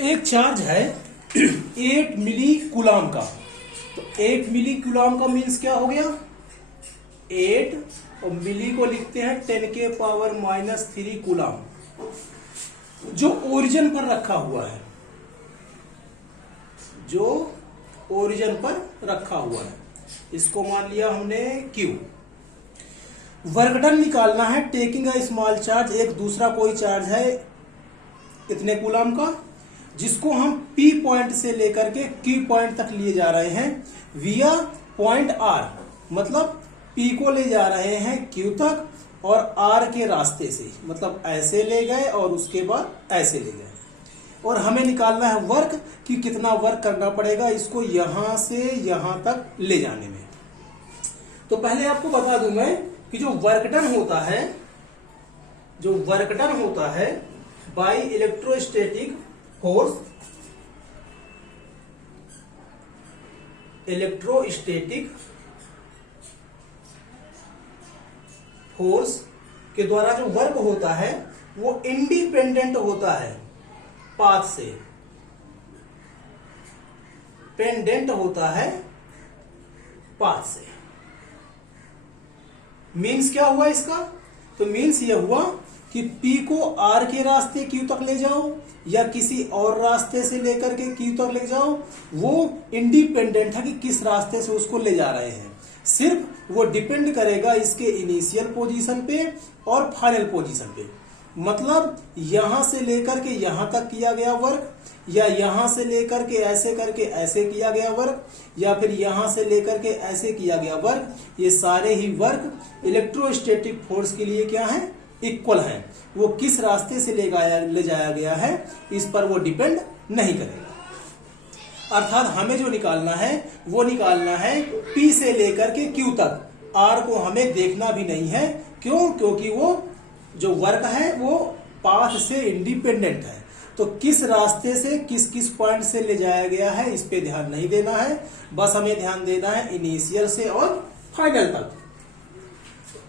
एक चार्ज है 8 मिली कूलाम का। तो 8 मिली कूलाम का मीन्स क्या हो गया, 8 और मिली को लिखते हैं 10⁻³ कूलाम, जो ओरिजिन पर रखा हुआ है, जो ओरिजिन पर रखा हुआ है, इसको मान लिया हमने Q। वर्क डन निकालना है टेकिंग अ स्मॉल चार्ज, एक दूसरा कोई चार्ज है इतने कूलाम का, जिसको हम P पॉइंट से लेकर के Q पॉइंट तक लिए जा रहे हैं विया पॉइंट R, मतलब P को ले जा रहे हैं Q तक और R के रास्ते से, मतलब ऐसे ले गए और उसके बाद ऐसे ले गए, और हमें निकालना है वर्क कि कितना वर्क करना पड़ेगा इसको यहां से यहां तक ले जाने में। तो पहले आपको बता दूं मैं कि जो वर्क डन होता है बाय इलेक्ट्रोस्टैटिक फोर्स के द्वारा जो वर्क होता है वो इंडिपेंडेंट होता है पाथ से, पेंडेंट होता है पाथ से। मीन्स क्या हुआ इसका, तो मीन्स ये हुआ कि P को R के रास्ते Q तक ले जाओ या किसी और रास्ते से लेकर के Q तक ले जाओ, वो इंडिपेंडेंट है कि किस रास्ते से उसको ले जा रहे हैं, सिर्फ वो डिपेंड करेगा इसके इनिशियल पोजीशन पे और फाइनल पोजीशन पे। मतलब यहां से लेकर के यहां तक किया गया वर्क, या यहां से लेकर के ऐसे करके ऐसे किया गया वर्क, या फिर यहां से लेकर के ऐसे किया गया वर्क, ये सारे ही वर्क इलेक्ट्रोस्टैटिक फोर्स के लिए क्या है, इक्वल है। वो किस रास्ते से ले जाया गया है इस पर वो डिपेंड नहीं करेगा। अर्थात हमें जो निकालना है वो निकालना है P से लेकर के Q तक, R को हमें देखना भी नहीं है। क्यों? क्योंकि वो जो वर्क है वो पाथ से इंडिपेंडेंट है, तो किस रास्ते से किस किस पॉइंट से ले जाया गया है इस पे ध्यान नहीं देना है, बस हमें ध्यान देना है इनिशियल से और फाइनल तक।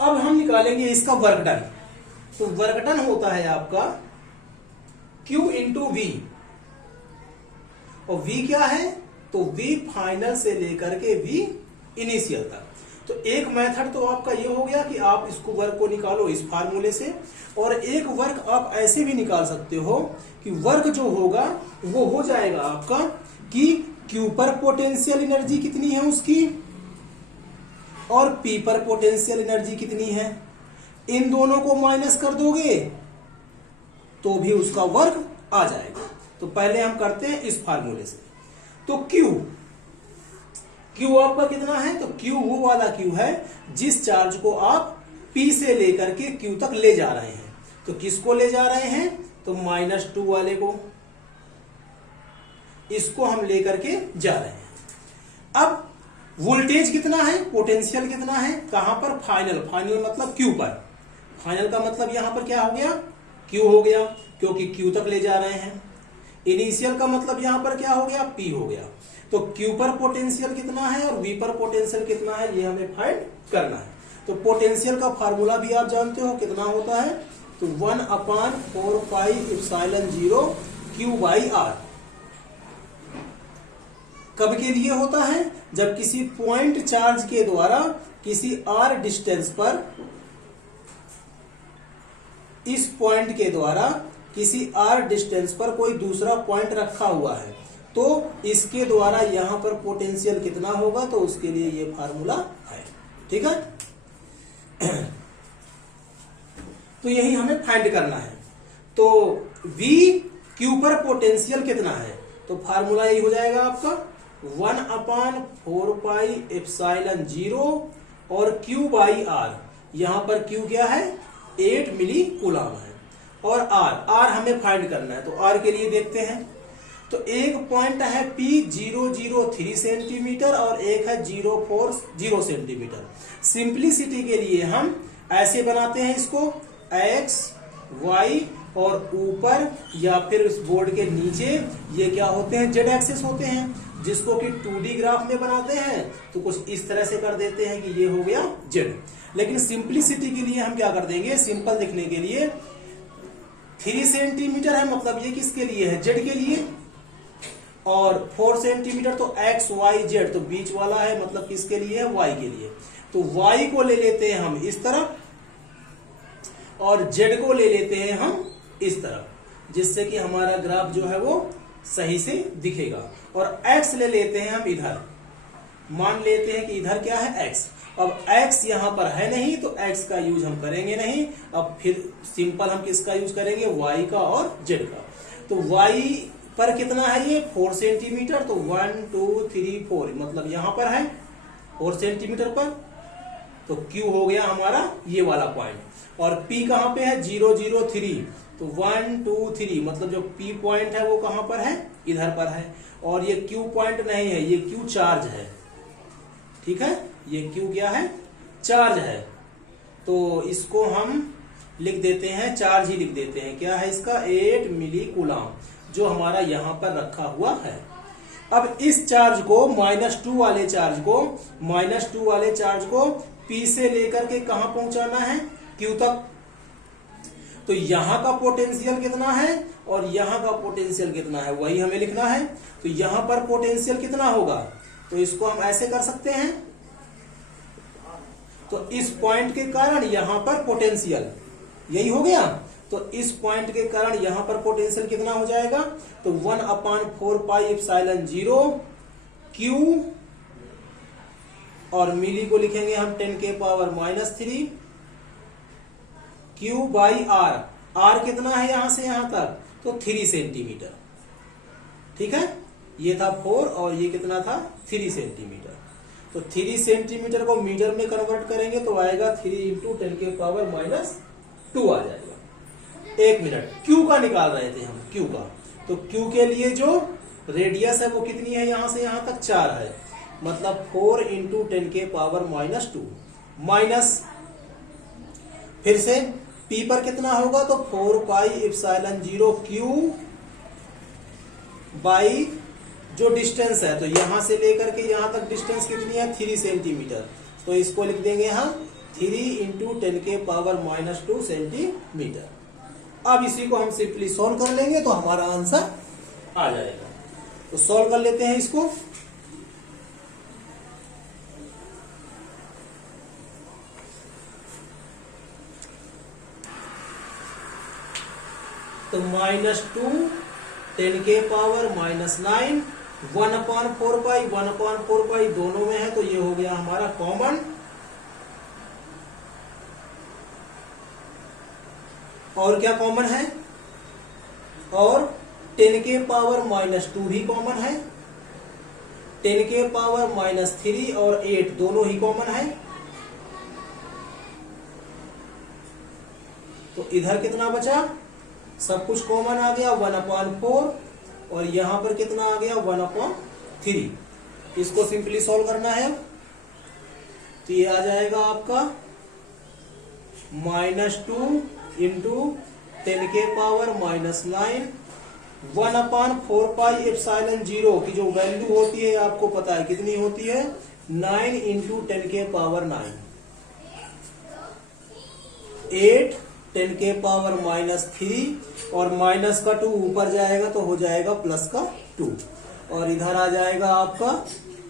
अब हम निकालेंगे इसका वर्क डन। तो वर्क डन होता है आपका Q इंटू V, और V क्या है, तो V फाइनल से लेकर के V इनिशियल तक। तो एक मेथड तो आपका ये हो गया कि आप इसको वर्क को निकालो इस फार्मूले से, और एक वर्क आप ऐसे भी निकाल सकते हो कि वर्क जो होगा वो हो जाएगा आपका कि Q पर पोटेंशियल एनर्जी कितनी है उसकी और P पर पोटेंशियल एनर्जी कितनी है, इन दोनों को माइनस कर दोगे तो भी उसका वर्क आ जाएगा। तो पहले हम करते हैं इस फार्मूले से। तो Q आपका कितना है, तो Q वो वाला Q है जिस चार्ज को आप P से लेकर के Q तक ले जा रहे हैं। तो किसको ले जा रहे हैं, तो -2 वाले को, इसको हम लेकर के जा रहे हैं। अब वोल्टेज कितना है, पोटेंशियल कितना है, कहां पर, फाइनल मतलब Q पर। फाइनल का मतलब यहां पर क्या हो गया, Q हो गया, क्योंकि Q तक ले जा रहे हैं। इनिशियल का मतलब यहां पर क्या हो गया, P हो गया। तो Q पर पोटेंशियल कितना है और V पर पोटेंशियल कितना है ये हमें फाइंड करना है। तो पोटेंशियल का फार्मूला भी आप जानते हो कितना होता है, तो 1/4πε0 Q/R। कब के लिए होता है, जब किसी पॉइंट चार्ज के द्वारा किसी R डिस्टेंस पर, इस पॉइंट के द्वारा किसी R डिस्टेंस पर कोई दूसरा पॉइंट रखा हुआ है, तो इसके द्वारा यहां पर पोटेंशियल कितना होगा, तो उसके लिए ये फार्मूला है। ठीक है, तो यही हमें फाइंड करना है। तो V Q पर पोटेंशियल कितना है, तो फार्मूला यही हो जाएगा आपका 1/4πε0 और Q/R। यहां पर Q क्या है, 8 मिली कूलाम है, और R हमें फाइंड करना है। तो R के लिए देखते हैं, तो एक पॉइंट है P003 सेंटीमीटर और एक है 040 सेंटीमीटर। सिंपलिसिटी के लिए हम ऐसे बनाते हैं इसको, X Y और ऊपर या फिर इस बोर्ड के नीचे ये क्या होते हैं, Z एक्सेस होते हैं, जिसको कि 2D ग्राफ में बनाते हैं तो कुछ इस तरह से कर देते हैं कि ये हो गया Z। लेकिन सिंपलिसिटी के लिए हम क्या कर देंगे, सिंपल दिखने के लिए 3 सेंटीमीटर है, मतलब ये किसके लिए है, जेड के लिए, और 4 सेंटीमीटर तो एक्स वाई जेड, तो बीच वाला है मतलब किसके लिए है, वाई के लिए। तो वाई को ले लेते हैं हम इस तरफ और जेड को ले लेते हैं हम इस तरफ, जिससे कि हमारा ग्राफ जो है वो सही से दिखेगा। और एक्स ले लेते हैं हम इधर, मान लेते हैं कि इधर क्या है, एक्स। अब x यहां पर है नहीं तो x का यूज हम करेंगे नहीं। अब फिर सिंपल हम किसका यूज करेंगे, y का और z का। तो y पर कितना है ये 4 सेंटीमीटर, तो 1 2 3 4 मतलब यहां पर है 4 सेंटीमीटर पर, तो Q हो गया हमारा ये वाला पॉइंट। और P कहां पे है 0 0 3, तो 1 2 3 मतलब जो P पॉइंट है वो कहां पर है, इधर पर है। और ये Q पॉइंट नहीं है, ये Q चार्ज है, ठीक है, ये Q क्या है, चार्ज है। तो इसको हम लिख देते हैं, चार्ज ही लिख देते हैं, क्या है इसका 8 मिली कूलम, जो हमारा यहां पर रखा हुआ है। अब इस चार्ज को -2 वाले चार्ज को P से लेकर के कहां पहुंचाना है, Q तक। तो यहां का पोटेंशियल कितना है और यहां का पोटेंशियल कितना है, वही हमें लिखना है। तो यहां पर पोटेंशियल कितना होगा, तो इसको हम ऐसे कर सकते हैं। तो इस पॉइंट के कारण यहां पर पोटेंशियल यही हो गया, तो इस पॉइंट के कारण यहां पर पोटेंशियल कितना हो जाएगा, तो 1/4πε0 Q, और मिली को लिखेंगे हम 10⁻³ Q बाई R। R कितना है यहां से यहां तक, तो 3 सेंटीमीटर, ठीक है। ये था 4 और ये कितना था 3 सेंटीमीटर। तो 3 सेंटीमीटर को मीटर में कन्वर्ट करेंगे तो आएगा 3 × 10⁻² आ जाएगा। 1 मिनट, Q का निकाल रहे थे हम, Q का। तो Q के लिए जो रेडियस है वो कितनी है, यहां से यहां तक 4 है, मतलब 4 × 10⁻² माइनस, फिर से P पर कितना होगा, तो 4πε0 Q बाई जो डिस्टेंस है, तो यहां से लेकर के यहां तक डिस्टेंस कितनी है 3 सेंटीमीटर, तो इसको लिख देंगे हम 3 × 10⁻² सेंटीमीटर। अब इसी को हम सिंपली सॉल्व कर लेंगे तो हमारा आंसर आ जाएगा। तो सॉल्व कर लेते हैं इसको। तो -2 10⁻⁻9 1/4π दोनों में है, तो ये हो गया हमारा कॉमन। और क्या कॉमन है, और 10⁻⁻2 भी कॉमन है, 10⁻³ और 8 दोनों ही कॉमन है। तो इधर कितना बचा, सब कुछ कॉमन आ गया 1/4, और यहां पर कितना आ गया 1/3। इसको सिंपली सॉल्व करना है। तो ये आ जाएगा आपका -2 × 10⁻⁻9 1/4πε0 की जो वैल्यू होती है आपको पता है कितनी होती है, 9 × 10⁻9, 8 10⁻³ और माइनस का 2 ऊपर जाएगा तो हो जाएगा प्लस का 2, और इधर आ जाएगा आपका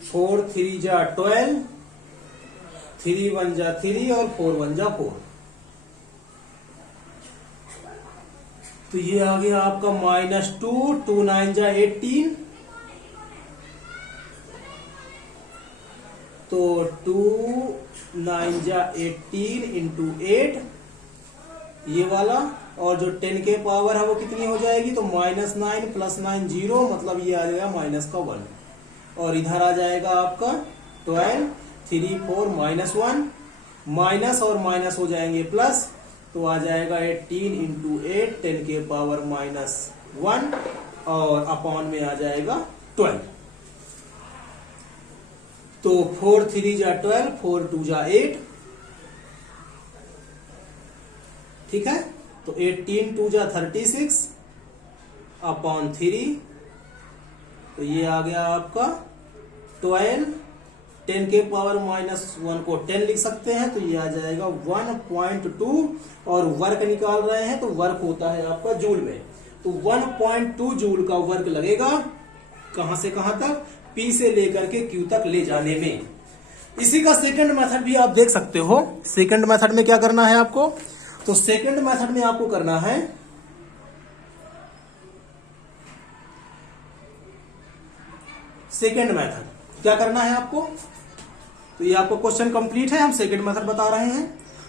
4 3 जा 12, 3 1 जा 3 और 4 1 जा 4। तो ये आ गया आपका -2, 2 9 जा 18, तो 2 9 जा 18 × 8 ये वाला, और जो 10 के पावर है वो कितनी हो जाएगी, तो -9 + 9 0, मतलब ये आ जाएगा -1, और इधर आ जाएगा आपका 12 3 4 -1, माइनस और माइनस हो जाएंगे प्लस, तो आ जाएगा 18 × 8 10⁻⁻1 और अपॉन में आ जाएगा 12। तो 4 3 जा 12, 4 2 जा 8, ठीक है। तो 18 2 जा 36 अपॉन 3, तो ये आ गया आपका 12 10 के पावर -1 को 10 लिख सकते हैं, तो ये आ जाएगा 1.2, और वर्क निकाल रहे हैं तो वर्क होता है आपका जूल में, तो 1.2 जूल का वर्क लगेगा कहां से कहां तक, P से लेकर के Q तक ले जाने में। इसी का सेकंड मेथड भी आप देख सकते हो। सेकंड मेथड में क्या करना है आपको, तो सेकंड मेथड में आपको करना है सेकंड मेथड क्या करना है आपको, तो ये आपको क्वेश्चन कंप्लीट है, हम सेकंड मेथड बता रहे हैं।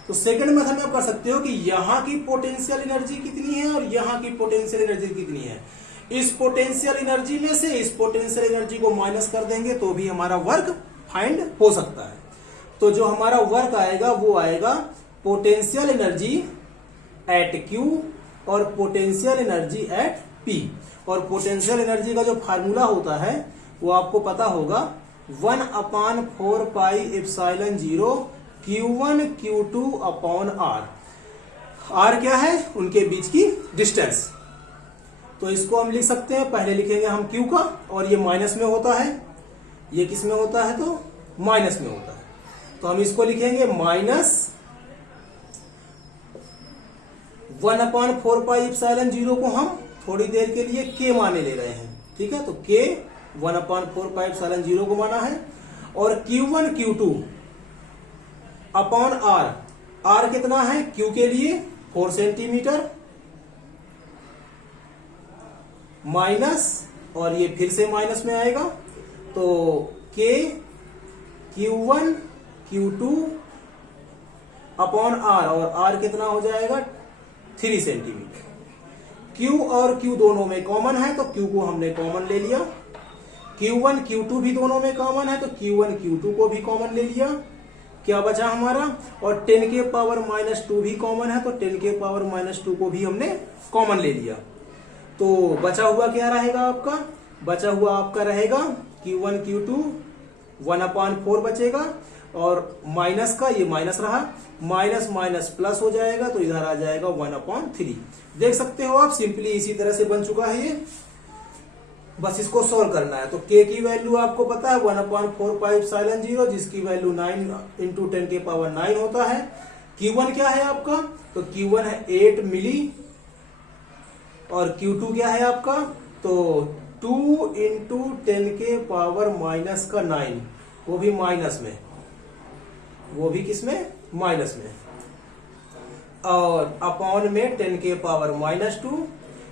तो सेकंड मेथड में आप कर सकते हो कि यहां की पोटेंशियल एनर्जी कितनी है और यहां की पोटेंशियल एनर्जी कितनी है, इस पोटेंशियल एनर्जी में से इस पोटेंशियल एनर्जी को माइनस कर देंगे तो भी हमारा वर्क फाइंड हो सकता है। तो जो हमारा वर्क आएगा वो आएगा पोटेंशियल एनर्जी एट Q और पोटेंशियल एनर्जी एट P, और पोटेंशियल एनर्जी का जो फार्मूला होता है वो आपको पता होगा 1/4 pi epsilon 0 Q1 Q2 upon R। R क्या है, उनके बीच की डिस्टेंस। तो इसको हम लिख सकते हैं, पहले लिखेंगे हम Q का, और ये माइनस में होता है, ये किस में होता है, तो माइनस में होता है, तो हम इसको लिखेंगे माइनस 1/4 पाई एप्सिलॉन 0 को हम थोड़ी देर के लिए K माने ले रहे हैं, ठीक है, तो K 1/4 पाई एप्सिलॉन 0 को माना है, और Q1 Q2 upon R। R कितना है Q के लिए 4 सेंटीमीटर, माइनस, और ये फिर से माइनस में आएगा, तो K Q1 Q2 upon R, और R कितना हो जाएगा 3 सेंटीमीटर। Q और Q दोनों में कॉमन है तो Q को हमने कॉमन ले लिया, Q1 Q2 भी दोनों में कॉमन है तो Q1 Q2 को भी कॉमन ले लिया, क्या बचा हमारा, और 10 के पावर -2 भी कॉमन है तो 10 के पावर -2 को भी हमने कॉमन ले लिया। तो बचा हुआ क्या रहेगा आपका, बचा हुआ आपका रहेगा Q1 Q2 1/4 बचेगा, और माइनस का ये माइनस रहा, माइनस माइनस प्लस हो जाएगा तो इधर आ जाएगा 1/3। देख सकते हो आप, सिंपली इसी तरह से बन चुका है ये, बस इसको सोल्व करना है। तो K की वैल्यू आपको पता है 1/4 पाई एप्सिलॉन 0, जिसकी वैल्यू 9 × 10 के पावर 9 होता है। Q1 क्या है आपका, तो Q1 है 8 मिली, और Q2 क्या है आपका, तो 2 × 10 के पावर -9, वो भी माइनस में, वो भी किसमें, माइनस में, और अपॉन में 10 के पावर -2।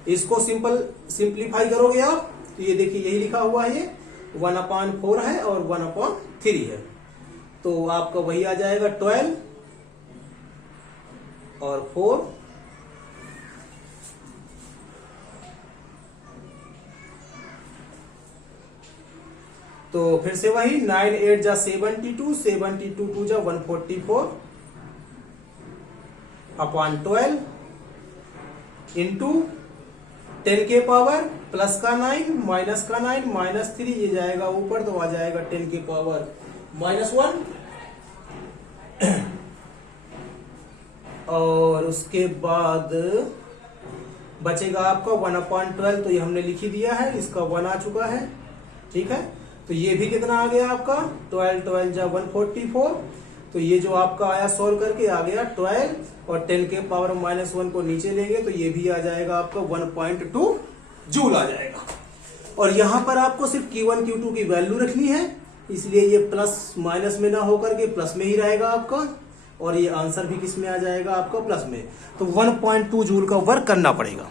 इसको सिंप्लीफाई करोगे आप तो ये देखिए यही लिखा हुआ है, ये 1/4 है और 1/3 है, तो आपका वही आ जाएगा 12 और 4, तो फिर से वही 9 8 जा 72, 72 2 जा 144 अपॉन 12 इंटू 10 के पावर प्लस का 9 माइनस का 9 -3, ये जाएगा ऊपर तो आ जाएगा 10 के पावर -1, और उसके बाद बचेगा आपका 1/12, तो ये हमने लिख ही दिया है, इसका 1 आ चुका है, ठीक है। तो ये भी कितना आ गया आपका 12 12 जा 144, तो ये जो आपका आया सॉल्व करके आ गया 12, और 10 के पावर -1 को नीचे लेंगे तो ये भी आ जाएगा आपका 1.2 जूल आ जाएगा। और यहां पर आपको सिर्फ Q1 Q2 की वैल्यू रखनी है, इसलिए ये प्लस माइनस में ना होकर के प्लस में ही रहेगा आपका, और ये आंसर भी किस में आ जाएगा आपका, प्लस में। तो 1.2 जूल का वर्क करना पड़ेगा।